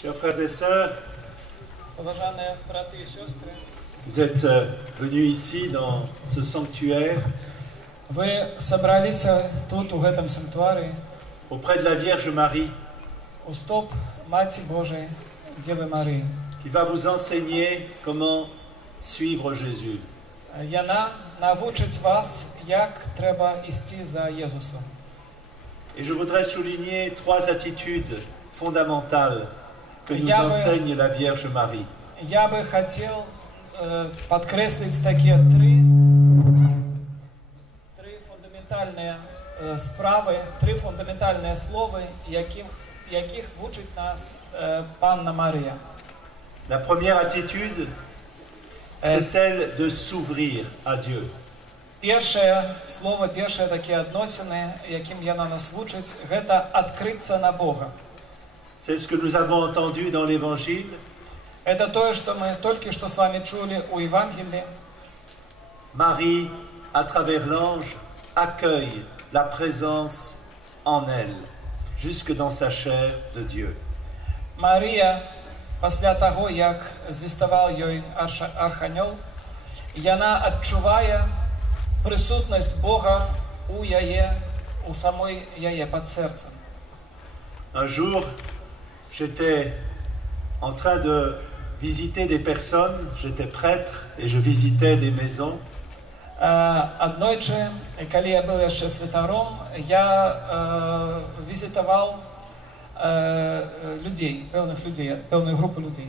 Chers frères et sœurs, Уважаемые браты и сестры, vous êtes venus ici dans ce sanctuaire вы собрались тут, в этом санктуарии, auprès de la Vierge Marie у стоп Матери Божией, Девы Марии. qui va vous enseigner comment suivre Jésus. Яна навчить вас, як треба йти за Єсусом. Et je voudrais souligner trois attitudes fondamentales que nous enseigne la Vierge Marie. Я би хотів підкреслити такі три фундаментальні справи, три фундаментальні слова, яких вчить нас Панна Марія. La première attitude, c'est celle de s'ouvrir à Dieu. Перше слово, перше такі відносини, яким яна нас вчить, це відкритися на Бога. C'est ce que nous avons entendu dans l'Évangile. Это то, что мы только что с вами чули у Евангелия. Marie, à travers l'ange, accueille la présence en elle, jusque dans sa chair de Dieu. Мария, після того, як звістував їй архангел, вона відчуває присутність Бога у самой її під серцем. Un jour, j'étais en train de visiter des personnes, j'étais prêtre et je visitais des maisons. Однойче, коли я був ще святаром, я візитував людей, певну групу людей.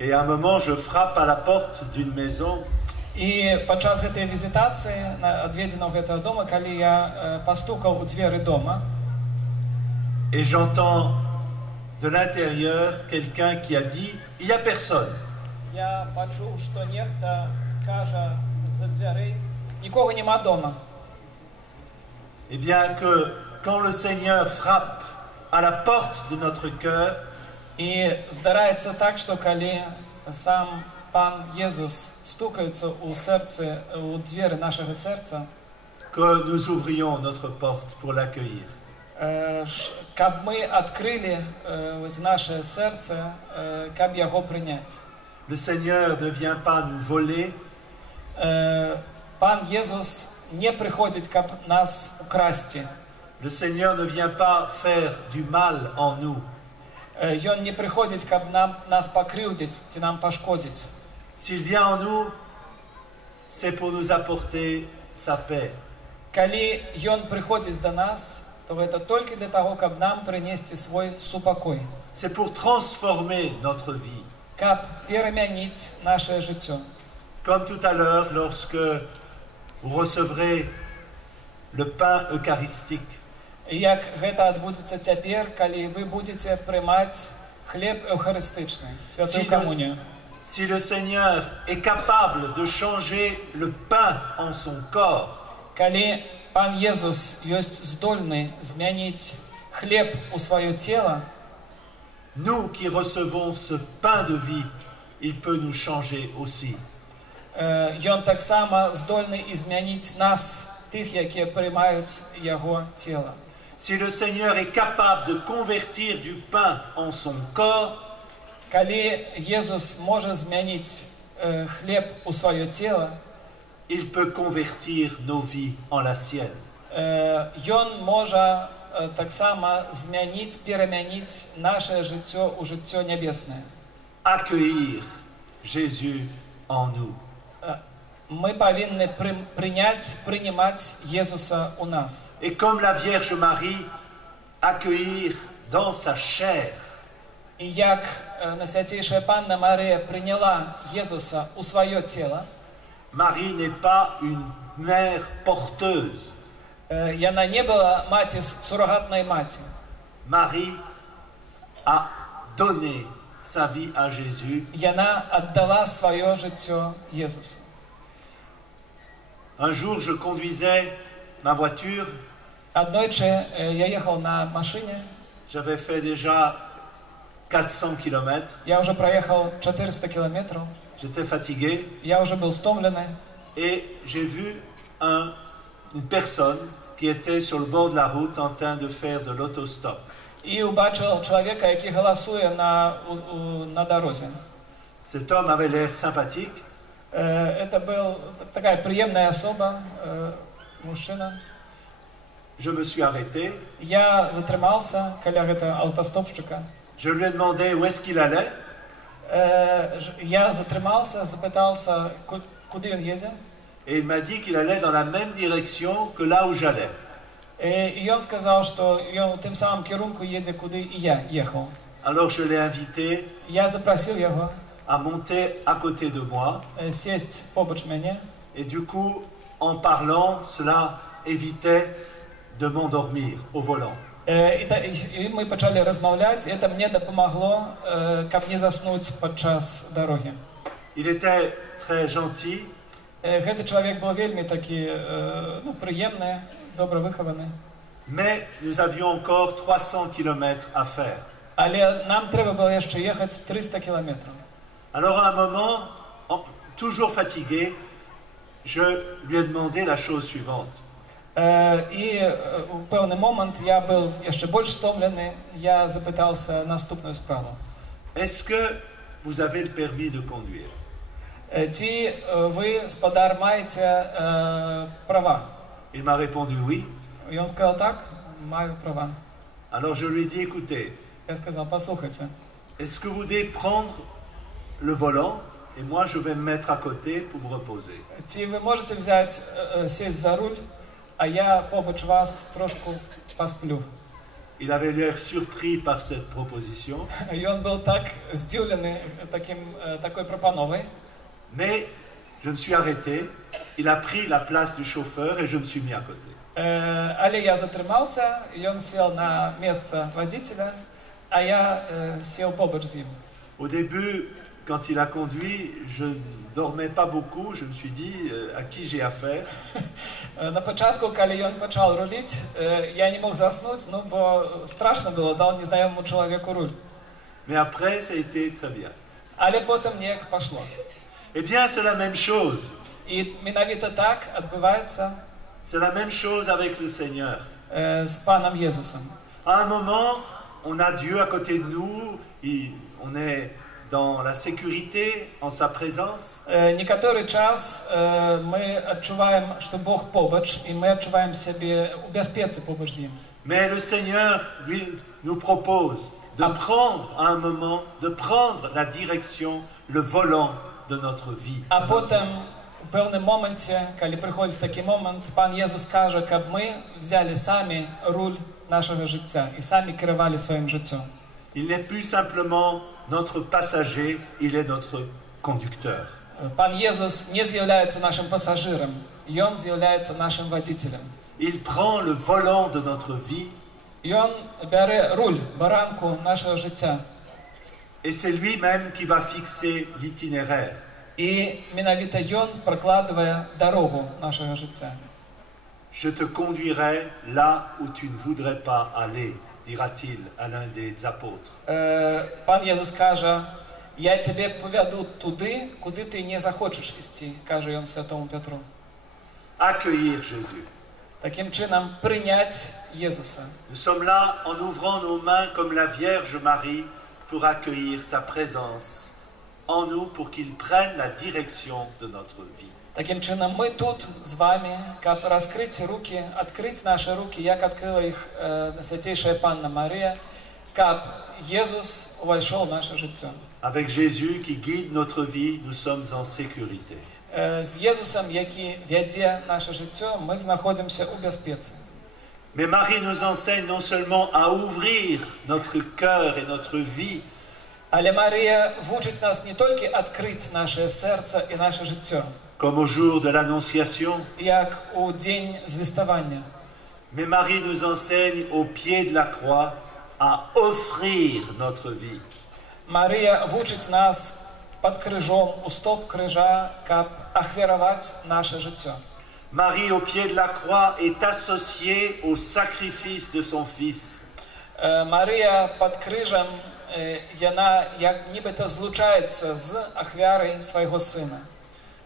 Et à un moment, je frappe à la porte d'une maison. І під час цієї візитації, відведеного цього дому, коли я постукав у двері дома, et j'entends de l'intérieur quelqu'un qui a dit « Il n'y a personne ». Я почув, що нехто каже за дверей, нікого нема дома. Eh bien que quand le Seigneur frappe à la porte de notre cœur, І здарається так, що коли сам Пан Єсус стукається у серце, у двері нашого серця, que nous ouvrions notre porte pour l'accueillir. щоб ми відкрили наше серце, щоб його прийняти. Le Seigneur ne vient pas nous voler. Пан Єсус не приходить, щоб нас украсти. Le Seigneur ne vient pas faire du mal en nous. Він не приходить, щоб нас покривдити, чи нам пошкодити. S'il vient en nous, c'est pour nous apporter sa paix. Коли він приходить до нас, то це тільки для того, щоб нам принести свій супокой. C'est pour transformer notre vie. Щоб перемінити наше життя. Comme tout à l'heure, lorsque vous recevrez le pain eucharistique. Як це відбудеться тепер, коли ви будете приймати хліб евхаристичний, святу комунію. Si le Seigneur est capable de changer le pain en son corps, коли Пан Єсус є здольний змінити хліб у своє тіло, nous qui recevons ce pain de vie, il peut nous changer aussi. Він так само здольний змінити нас, тих, які приймають його тіло. Si le Seigneur est capable de convertir du pain en son corps, коли Єсус може змінити хліб у своє тіло, il peut convertir nos vies en la sienne. Він може так само змінити, перемінити наше життя у життя небесне. Accueillir Jésus en nous. Ми повинні приймати Єсуса у нас. Et comme la Vierge Marie, accueillir dans sa chair. І як Найсвятіша Панна Марія прийняла Єсуса у своє тіло, Marie n'est pas une mère porteuse. вона не була сурогатною матір'ю. Marie a donné sa vie à Jésus. Вона віддала своє життя Єсусу. Un jour, je conduisais ma voiture. Однойче я їхав на машині. J'avais fait déjà 400 kilomètres. Я вже проїхав 400 кілометрів. J'étais fatigué. Я вже був стомлений. Et j'ai vu une personne qui était sur le bord de la route en train de faire de l'autostop. і побачив чоловіка, який голосує на дорозі. Cet homme avait l'air sympathique. Это был такая приємна особа, мужчина. Je me suis arrêté. Я затримався біля этого автостопщика. Je lui ai demandé où est-ce qu'il allait. Я затримався, запитався, куди він їде. Et il m'a dit qu'il allait dans la même direction que là où j'allais. І він сказав, що він у тим самим керунку їде, куди і я їхав. Alors je l'ai invité Я запросив його à monter à côté de moi. сесть побач мене. Et du coup, en parlant, cela évitait de m'endormir au volant. І ми почали розмовляти, і це мені допомогло, щоб не заснути під час дороги. Il était très gentil. Цей чоловік був вельми такий, приємний, добре вихований. Mais nous avions encore 300 kilomètres à faire. Але нам треба було ще їхати 300 кілометрів. Alors à un moment, toujours fatigué, je lui ai demandé la chose suivante. І в певний момент я був ще більш стомлений, я запитався наступну справу. Est-ce que vous avez le permis de conduire? Чи ви, господар, маєте права? Il m'a répondu oui. І він сказав, так, маю права. Alors je lui ai dit, écoutez, Я сказав, послухайте. est-ce que vous voulez prendre le volant et moi je vais me mettre à côté pour me reposer? Чи ви можете взяти, сесть за руль, а я побач вас трошку посплю? Il avait l'air surpris par cette proposition. І він був так здивлений такою пропановою. Mais je me suis arrêté, il a pris la place du chauffeur et je me suis mis à côté. Але я затримався, і він сів на місце водителя, а я сів побач з ним. Au début, quand il a conduit, je ne dormais pas beaucoup, je me suis dit à qui j'ai affaire. На початку, коли він почав рулити, я не мог заснути, бо страшно було, дав незнайомому чоловіку руль. Mais après, ça a été très bien. Але потім ніяк пішло. Eh bien, c'est la même chose. І менавіта так відбувається C'est la même chose avec le Seigneur. з Паном Єсусом. À un moment, on a Dieu à côté de nous, on est dans la sécurité, en sa présence. Некоторий час ми відчуваємо, що Бог побач, і ми відчуваємо себе у безпеці побач з ним. Mais le Seigneur, lui, nous propose de prendre à un moment, de prendre la direction, le volant de notre vie. А потім, у певному моменті, коли приходить такий момент, Пан Єсус каже, щоб ми взяли самі руль нашого життя і самі керували своїм життям. Il n'est plus simplement notre passager, il est notre conducteur. Пан Єсус не з'являється нашим пасажиром, Він з'являється нашим водителем. Il prend le volant de notre vie. Він бере руль, баранку нашого життя. Et c'est lui-même qui va fixer l'itinéraire. І менавіта Він прокладує дорогу нашого життя. Je te conduirai là où tu ne voudrais pas aller, dira-t-il à l'un des apôtres. Пан Єсус каже, я тебе поведу туди, куди ти не захочеш йти, каже Він Святому Петру. Accueillir Jésus. Таким чином, прийняти Єсуса. Nous sommes là en ouvrant nos mains comme la Vierge Marie pour accueillir sa présence en nous pour qu'il prenne la direction de notre vie. Таким чином, ми тут з вами, щоб розкрити руки, відкрити наші руки, як відкрила їх Святейшая Панна Марія, щоб Єсус увійшов в наше життя. Avec Jésus qui guide notre vie, nous sommes en sécurité. З Єсусом, який веде наше життя, ми знаходимося у безпеці. Mais Marie nous enseigne non seulement à ouvrir notre cœur et notre vie, Але Марія вчить нас не тільки відкрити наше серце і наше життя, comme au jour de l'Annonciation, як у день звістування. mais Marie nous enseigne au pied de la croix à offrir notre vie. Марія вчить нас під крижом, у стоп крижа, щоб ахвірувати наше життя. Marie, au pied de la croix, est associée au sacrifice de son Fils. Марія під крижем, вона як нібито злучається з ахвярою свого сина.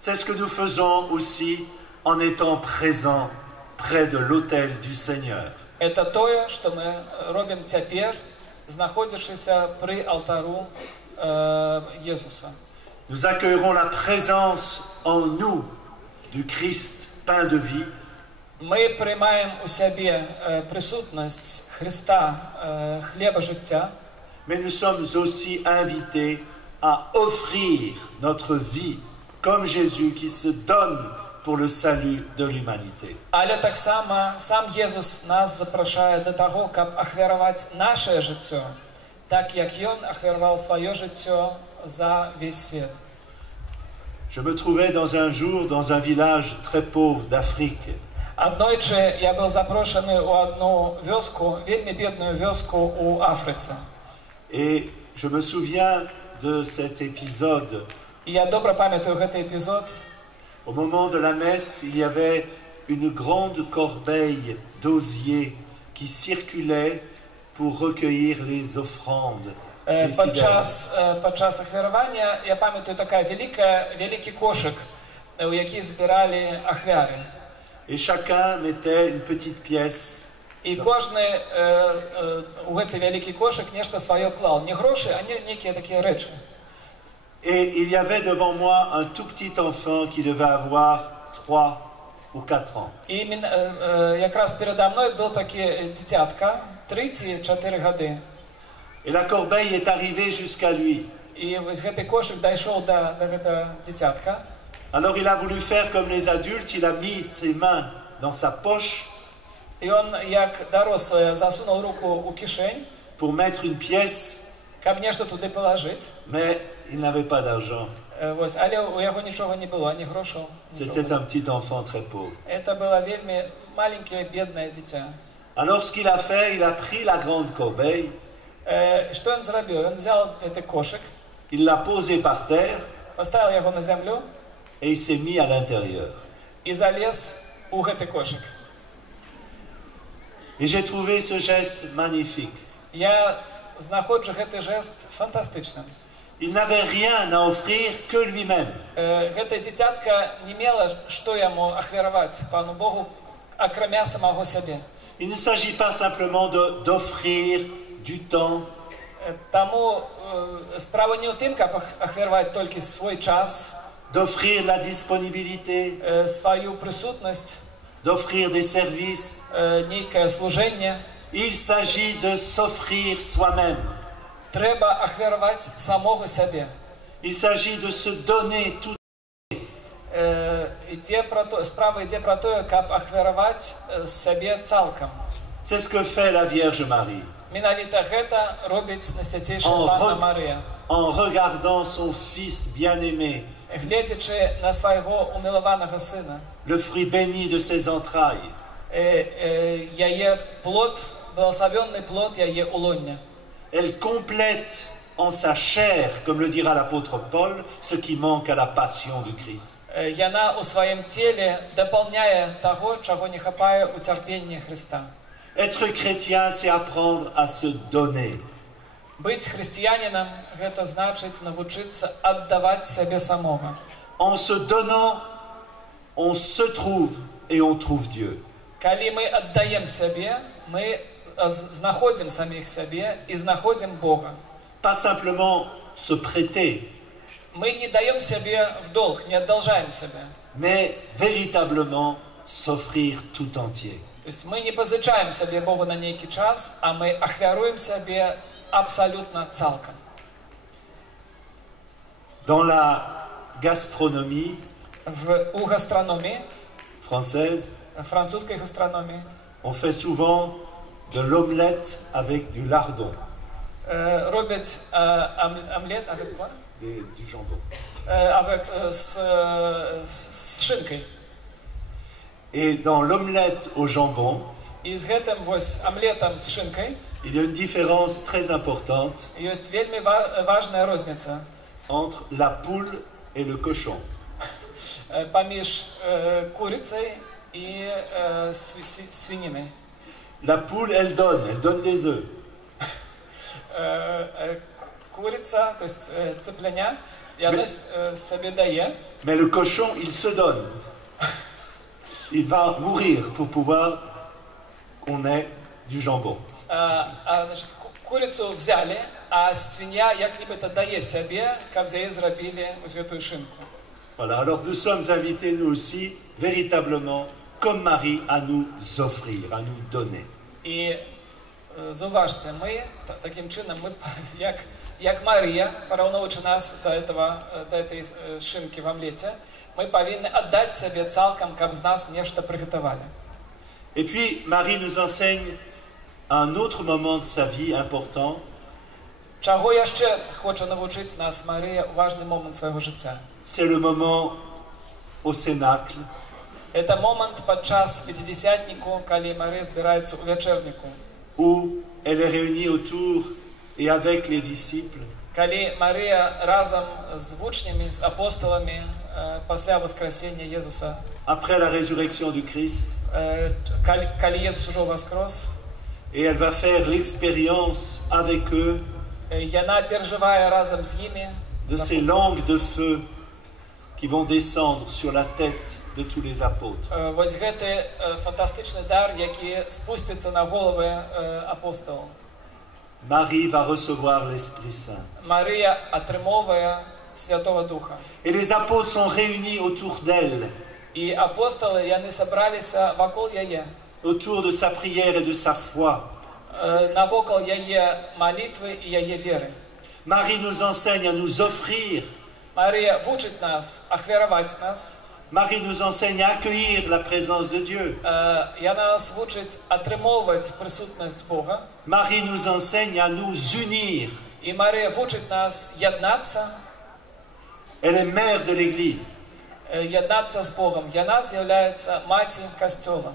C'est ce que nous faisons aussi en étant présents près de l'autel du Seigneur. Это тое, што мы робім цяпер, знаходзячыся пры алтару Jesуса. Nous accueillerons la présence en nous du Christ, pain de vie. Мы приймаем у сябе присутнасць Христа, хлеба жыцця. Mais nous sommes aussi invités à offrir notre vie comme Jésus qui se donne pour le salut de l'humanité. Але таксама сам Jesús нас запрашае да таго, каб ахвяраваць нашае жыццё, так як Ён ахвяраваў сваё жыццё за весь свет. Je me trouvais dans un jour dans un village très pauvre d'Afrique. Аднойчы я быў запрошаны ў одну вёску, вельмі бедную вёску ў Афрыцы. Et je me souviens de cet épisode. І я добра памятаю гэты эпізод. Au moment de la messe, il y avait une grande corbeille d'osier qui circulait pour recueillir les offrandes des fidèles. Падчас ахвяравання, я памятаю, вялікі кошык, у які збіралі ахвяры. Et chacun mettait une petite pièce. І кожны у гэты вялікі кошык нешта сваё клаў. Не грошы, а некія такія рэчы. Et il y avait devant moi un tout petit enfant qui devait avoir 3 ou 4 ans. І якраз перада мной быў такі дзіцятка, 3 ці 4 гады. Et la corbeille est arrivée jusqu'à lui. І вось гэты кошык дайшоў да гэтага дзіцятка. Alors il a voulu faire comme les adultes, il a mis ses mains dans sa poche. І он, як дарослы, засунуў руку ў кішэнь, pour mettre une pièce, каб нешта туды палажыць. mais il n'avait pas d'argent. Вось, але у яго нічога не было, ні грошаў. C'était un petit enfant très pauvre. Это было вельмі маленькае беднае дзіця. Alors ce qu'il a fait, il a pris la grande corbeille. Што ён зрабіў? Ён взял гэты кошык, Il l'a posé par terre паставіў яго на зямлю et il s'est mis à l'intérieur. і залез у гэты кошык. Et j'ai trouvé ce geste magnifique. Я знаходжу гэты жэст фантастычным. Il n'avait rien à offrir que lui-même. Гэта дзіцятка не мела, што яму ахвяраваць Пану Богу, акрамя самого сябе. Il ne s'agit pas simplement d'offrir du temps, Таму справа не ў тым, каб ахвяраваць толькі свой час, d'offrir la disponibilité, сваю прысутнасць, d'offrir des services. Нейкае служэнне. Il s'agit de s'offrir soi-même. Трэба ахвяраваць самого сябе. Il s'agit de se donner tout. Справа ідзе пра тое, каб ахвяраваць сябе цалкам. C'est ce que fait la Vierge Marie. Менавіта гэта робіць Найсвяцейшая Панна Марыя. En regardant son fils bien-aimé, Гледзячы на свайго умілаванага сына, le fruit béni de ses entrailles, яе плод, благословенный плод яе улоння. elle complète en sa chair, comme le dira l'apôtre Paul, ce qui manque à la passion du Christ. Яна у сваім целе дапаўняе таго, чаго не хапае у цярпенні Христа. Être chrétien, c'est apprendre à se donner. Быць хрысціянінам – гэта значыць навучыцца аддаваць сябе самога. En se donnant, on se trouve et on trouve Dieu. Калі мы аддаем сябе, мы знаходзім саміх сябе і знаходзім Бога. Pas simplement se prêter, Мы не даем сябе в долг, не аддолжаем сябе. mais véritablement s'offrir tout entier. То есть мы не пазычаем сябе Богу на нейкі час, а мы ахвяруем сябе абсолютно цалкам. Dans la gastronomie У гастрономии française, французской гастрономии, on fait souvent de l'omelette avec du lardon. Робят омлет avec quoi? Du jambon. Avec с шинкой. Et dans l'omelette au jambon, И з гэтым вось омлетом с шинкой il y a une différence très importante есть вельми важная розница entre la poule et le cochon. Паміж курицей и свининой. La poule, elle donne des œufs. Курица, то есть цыпленя, и она себе дает. Mais le cochon, il se donne. Il va mourir pour pouvoir qu'on ait du jambon. Значить, курицю взяли, а свиня як нібито дає собі, щоб з неї зробили святу шинку. Voilà, alors nous sommes invités, nous aussi, véritablement, comme Marie, à nous offrir, à nous donner. І зауважте, ми таким чином, ми, як Марія, порівнюючи нас до цієї шинки в омлеті, ми повинні віддати себе цілком, щоб з нас нечто приготували. Et puis, Marie nous enseigne un autre moment de sa vie important. Чого я ще хочу навчити нас, Марія, у важний момент свого життя? C'est le moment au Cénacle. Це момент під час П'ятидесятнику, коли Марія збирається у вечернику. Où elle est réunie autour et avec les disciples. Коли Марія разом з учнями, з апостолами, після воскресіння Єсуса, Après la résurrection du Christ. коли Єсус уже воскрес, Et elle va faire l'expérience avec eux і вона переживає разом з ними de ces langues de feu qui vont descendre sur la tête de tous les apôtres. Ось гэты фантастичний дар, який спуститься на голови апостолів. Marie va recevoir l'Esprit Saint. Марія отримує Святого Духа. Et les apôtres sont réunis autour d'elle, І апостоли, вони зібралися навколо її. autour de sa prière et de sa foi. Навколо її молитви і її віри. Marie nous enseigne à nous offrir. Марія вчить нас, охвярувати нас. Marie nous enseigne à accueillir la présence de Dieu. Вона нас вчить отримувати присутність Бога. Marie nous enseigne à nous unir. І Марія вчить нас єднатися. Elle est mère de l'Église. Єднатися з Богом. Вона з'являється матір'ю Костюла.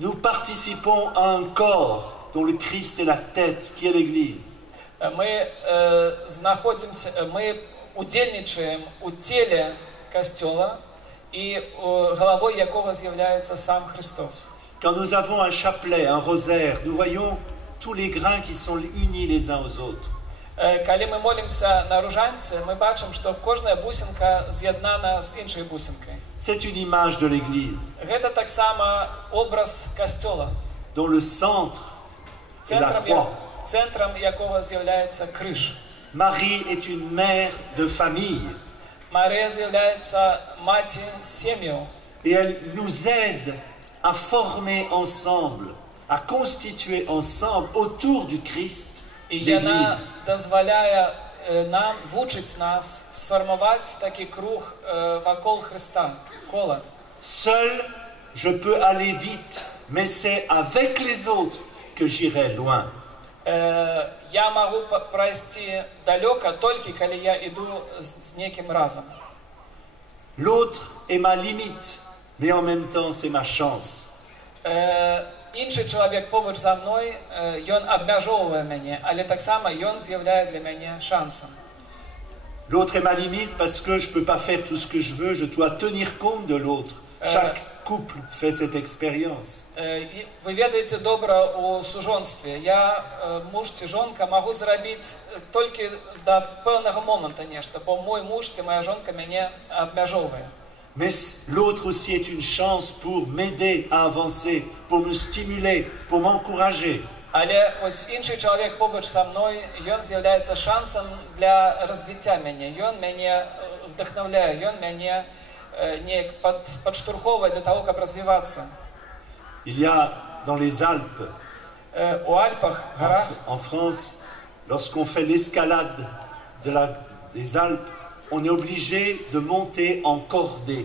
Nous participons à un corps dont le Christ est la tête, qui est l'Église. Ми удільничаємо у тілі Костюла, і головою якого з'являється сам Христос. Quand nous avons un chapelet, un rosaire, nous voyons tous les grains qui sont unis les uns aux autres. Коли ми молимося на ружанці, ми бачимо, що кожна бусинка з'єднана з іншою бусинкою. C'est une image de l'Église, Це так само образ Костюла, dont le centre est la croix. центром якого з'являється криш. Marie est une mère de famille. Марія з'являється матір сім'ю. Et elle nous aide à former ensemble, à constituer ensemble autour du Christ І вона l'Église. дозволяє нам, вчить нас сформувати такий круг навколо Христа, кола. Seul, je peux aller vite, mais c'est avec les autres que j'irai loin. Я можу пройти далеко тільки коли я йду з неким разом. L'autre est ma limite, mais en même temps c'est ma chance. Інший чоловік поруч за мною, він обмежовує мене, але так само він з'являє для мене шансом. L'autre est ma limite parce que je ne peux pas faire tout ce que je veux, je dois tenir compte de l'autre. Chaque couple fait cette expérience. Ви ведаєте добре у сужонстві. Я, муж чи жонка, можу зробити тільки до певного моменту нечто, бо мій муж чи моя жонка мене обмежовує. Mais l'autre aussi est une chance pour m'aider à avancer, pour me stimuler, pour m'encourager. Але ось інший чоловік поруч зі мною, він з'являється шансом для розвиття мене. Він мене вдохновляє, він мене не підштовхує для того, щоб розвиватися. Il y a dans les Alpes, У Альпах, горах, en France, lorsqu'on fait l'escalade des Alpes, on est obligé de monter en cordée.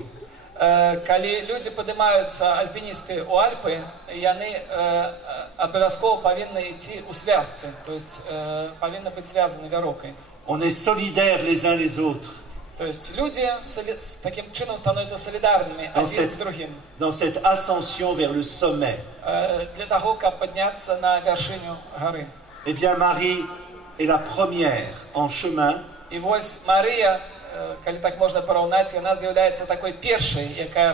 коли люди піднімаються, альпіністи у Альпи, вони обов'язково повинні йти у зв'язці, тобто повинні бути зв'язані вірокою. On est solidaires les uns les autres. Тобто люди таким чином становляться солідарними один з другим. Dans cette ascension vers le sommet. Для того, щоб піднятися на вершину гори. Eh bien, Marie est la première en chemin. І ось Марія, коли так можна порівняти, вона з'являється такою першою, яка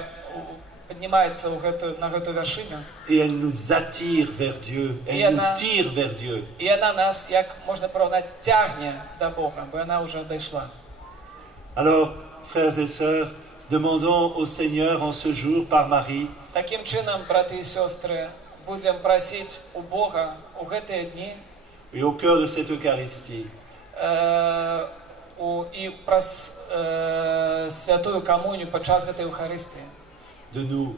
піднімається на цю вершину. Et elle nous attire vers Dieu, elle nous tire vers Dieu. І вона нас, як можна порівняти, тягне до Бога, бо вона вже дійшла. Alors, frères et sœurs, demandons au Seigneur en ce jour par Marie Таким чином, брати і сестри, будем просить у Бога у гэтыя дні et au cœur de cette Eucharistie і праз святую камунію падчас гэтай Евхарыстыі, de nous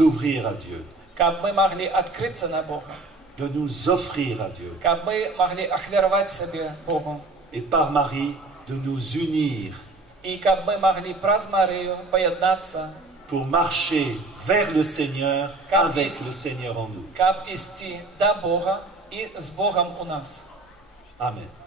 ouvrir à Dieu, каб мы маглі адкрыцца на Бога, de nous offrir à Dieu, каб мы маглі ахвяраваць сабе Богу, et par Marie de nous unir і каб мы маглі праз Марыю паяднацца, pour marcher vers le Seigneur avec le Seigneur en nous. каб ісці да Бога і з Богам у нас. Amen.